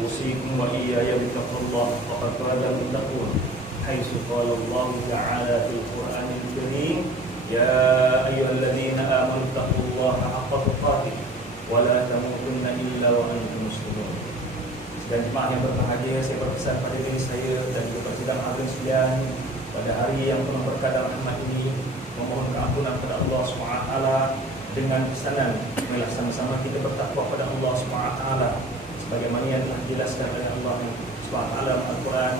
أوصيكم وإياي بتقوى الله فقد فاز المتقون حيث قال الله تعالى في القرآن الكريم يا أيها الذين آمنوا اتقوا الله حق تقاته ولا تموتن إلا وأنتم مسلمون. Dan jemaah yang berbahagia, saya berpesan pada diri saya dan juga sidang hadirin sekalian pada hari yang penuh berkah dan rahmat ini, memohon keampunan kepada Allah SWT dengan pesanan marilah sama-sama kita bertakwa kepada Allah SWT sebagaimana yang telah dijelaskan oleh Allah SWT dalam Al-Quran.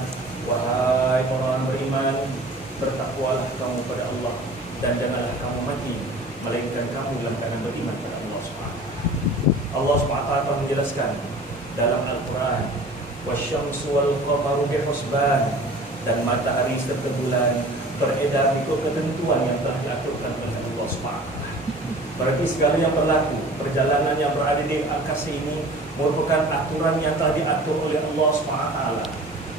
Wahai orang beriman, bertakwalah kamu kepada Allah dan janganlah kamu mati melainkan kamu dalam keadaan beriman kepada Allah SWT. Allah SWT telah menjelaskan dalam Al-Quran, wasyamsu wal qamaru bihusban, dan matahari serta bulan beredar ikut ketentuan yang telah diaturkan oleh Allah SWT. Berarti segala yang berlaku, perjalanan yang berada di angkasa ini merupakan aturan yang telah diatur oleh Allah SWT.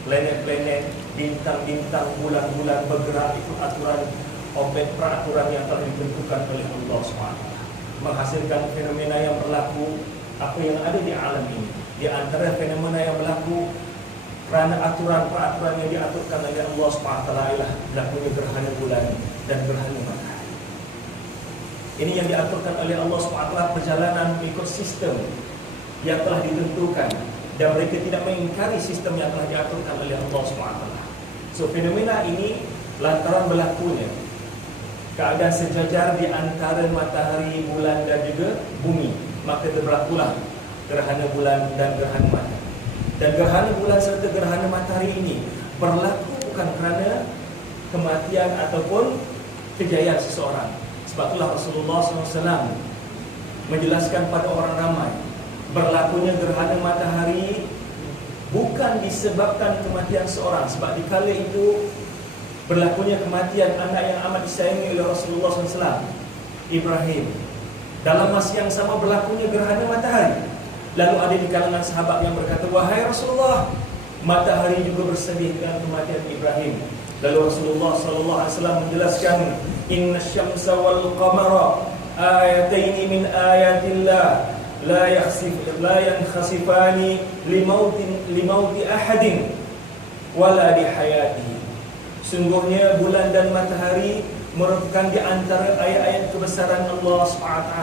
Planet-planet, bintang-bintang, bulan-bulan bergerak ikut aturan orbit peraturan yang telah ditentukan oleh Allah SWT, menghasilkan fenomena yang berlaku apa yang ada di alam ini. Di antara fenomena yang berlaku kerana aturan peraturan yang diaturkan oleh Allah SWT ialah berlakunya gerhana bulan dan gerhana matahari. Ini yang diaturkan oleh Allah SWT, perjalanan mengikut sistem yang telah ditentukan, dan mereka tidak mengingkari sistem yang telah diaturkan oleh Allah SWT. So fenomena ini lantaran berlakunya keadaan sejajar di antara matahari, bulan dan juga bumi, maka berlakulah gerhana bulan dan gerhana matahari. Dan gerhana bulan serta gerhana matahari ini berlaku bukan kerana kematian ataupun kejayaan seseorang. Sebab itulah Rasulullah SAW menjelaskan pada orang ramai, berlakunya gerhana matahari bukan disebabkan kematian seorang. Sebab di kala itu berlakunya kematian anak yang amat disayangi oleh Rasulullah SAW, Ibrahim. Dalam masa yang sama berlakunya gerhana matahari. Lalu ada di kalangan sahabat yang berkata, wahai Rasulullah, matahari juga bersedih dengan kematian Ibrahim. Lalu Rasulullah SAW menjelaskan, inna syamsa wal qamara ayataini min ayatillah la yankhasifani limauti ahadin wala dihayatihi. Sungguhnya bulan dan matahari merupakan di antara ayat-ayat kebesaran Allah SWT,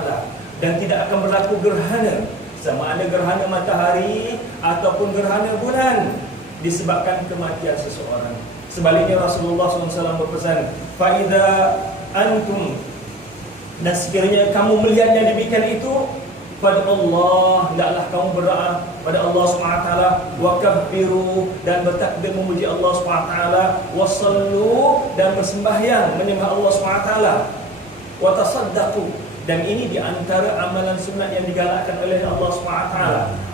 dan tidak akan berlaku gerhana, sama ada gerhana matahari ataupun gerhana bulan, disebabkan kematian seseorang. Sebaliknya Rasulullah SAW berpesan, faida antum, dan sekiranya kamu melihat yang demikian itu, pada Allah, hendaklah kamu berdoa pada Allah SWT, wa kabbiru, dan bertakbir memuji Allah SWT, wa sallu, dan bersembahyang menyembah Allah SWT, wa tasaddaqu. Dan ini di antara amalan sunat yang digalakkan oleh Allah SWT.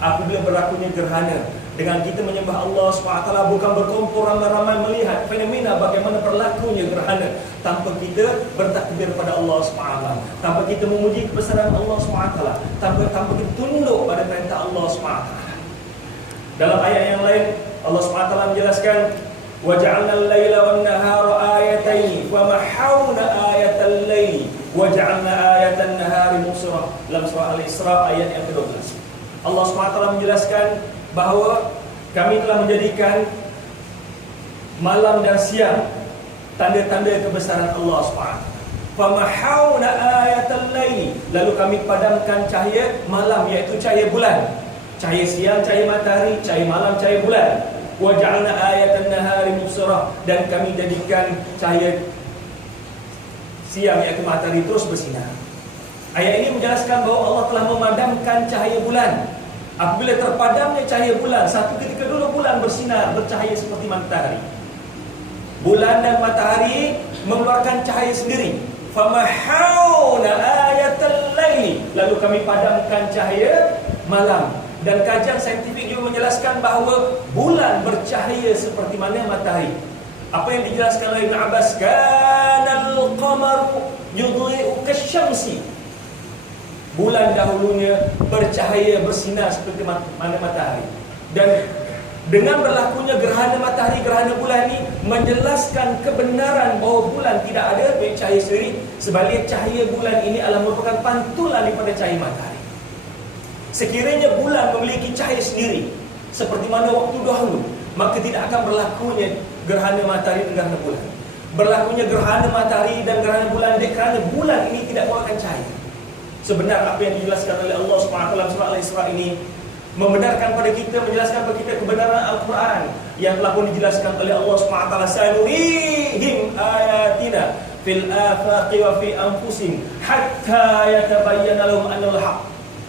Apabila berlakunya gerhana, dengan kita menyembah Allah SWT, bukan berkumpul ramai-ramai melihat fenomena bagaimana berlakunya gerhana, tanpa kita bertakbir pada Allah SWT, tanpa kita memuji kebesaran Allah SWT, tanpa kita tunduk pada perintah Allah SWT. Dalam ayat yang lain Allah SWT menjelaskan, وَجَعَلْنَا اللَّيْلَ وَالنَّهَارَ آيَتَيْنِ وَمَحَوْنَا آيَةَ اللَّيْلِ وَجَعَلْنَا آيَةَ النَّهَارِ مُبْصِرَةً. Dalam surah Al-Isra ayat yang ke-12, Allah SWT menjelaskan bahawa kami telah menjadikan malam dan siang tanda-tanda kebesaran Allah SWT. فَمَحَوْنَا آيَةَ اللَّيْلِ, lalu kami padamkan cahaya malam, iaitu cahaya bulan. Cahaya siang, cahaya matahari, cahaya malam, cahaya bulan. وَجَعَلْنَا آيَةَ النَّهَارِ مُبْصِرَةً, dan kami jadikan cahaya siang, iaitu matahari, terus bersinar. Ayat ini menjelaskan bahawa Allah telah memadamkan cahaya bulan. Apabila terpadamnya cahaya bulan, satu ketika dulu bulan bersinar, bercahaya seperti matahari. Bulan dan matahari mengeluarkan cahaya sendiri. فَمَحَوْنَا آيَةَ اللَّيْلِ, lalu kami padamkan cahaya malam. Dan kajian saintifik juga menjelaskan bahawa bulan bercahaya seperti mana matahari. Apa yang dijelaskan oleh Ibn Abbas, kanal qamaru yudhi'u kasyamsi, bulan dahulunya bercahaya bersinar seperti mana matahari. Dan dengan berlakunya gerhana matahari, gerhana bulan ini menjelaskan kebenaran bahawa bulan tidak ada cahaya sendiri. Sebaliknya cahaya bulan ini adalah merupakan pantulan daripada cahaya matahari. Sekiranya bulan memiliki cahaya sendiri, seperti mana waktu dahulu, maka tidak akan berlakunya gerhana matahari dan gerhana bulan. Berlakunya gerhana matahari dan gerhana bulan kerana bulan ini tidak mengeluarkan cahaya. Sebenar apa yang dijelaskan oleh Allah SWT dalam surah Al-Isra ini membenarkan pada kita, menjelaskan kepada kita kebenaran Al-Quran yang telah pun dijelaskan oleh Allah SWT. Sanurihim ayatina fil afaqi wa fi anfusihim hatta yatabayyana lahum annal haq.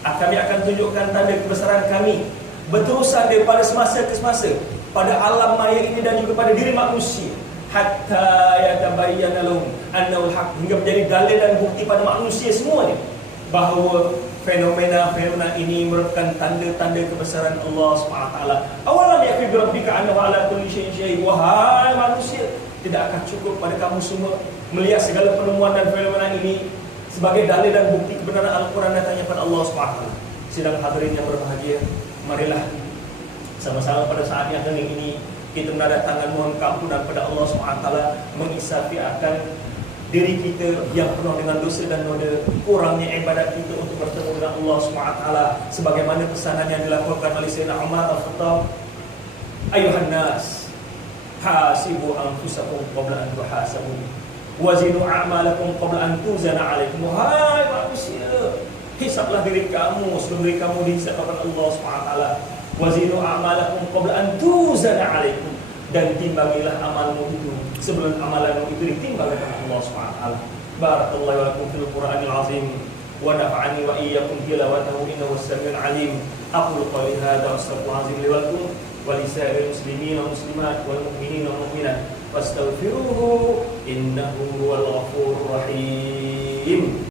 Kami akan tunjukkan tanda kebesaran kami berterusan daripada semasa ke semasa pada alam maya ini dan juga pada diri manusia, hatta yatabayyana lahum annal haq, hingga menjadi dalil dan bukti pada manusia semuanya bahawa fenomena-fenomena ini merupakan tanda-tanda kebesaran Allah SWT. Awalam yakfi bi rabbika annahu ala kulli syai'in syahid. Wahai manusia, tidak akan cukup pada kamu semua melihat segala penemuan dan fenomena ini sebagai dalil dan bukti kebenaran Al-Quran datangnya pada Allah SWT. Sidang hadirin yang berbahagia, marilah sama-sama pada saat yang hening ini kita mendatangkan mohon keampunan pada Allah SWT, mengisafi akan diri kita yang penuh dengan dosa dan noda, kurangnya ibadat kita untuk bertemu dengan Allah SWT, sebagaimana pesanan yang dilakukan oleh Sayyidina Umar Al-Khattab, ayuhan nas hasibu anfusakum qabla an tuhasabu wazinu a'malakum qabla an tuzana alaikum. Wahai manusia, hisablah diri kamu sebelum diri kamu dihisab oleh Allah SWT. Wazinu a'malakum qabla an tuzana alaikum, dan timbangilah amalmu itu sebelum amalanmu itu ditimbang oleh Allah SWT. Barakallahu lakum fil Qur'anil azim wa nafa'ani wa iyyakum tilawatahu innahu as-sami'ul 'alim. Aqulu qawli hadza wa astaghfirullaha li wa lakum wa li sa'iril muslimin wa muslimat wal mu'minin wal mu'minat fastaghfiruhu innahu huwal ghafurur rahim.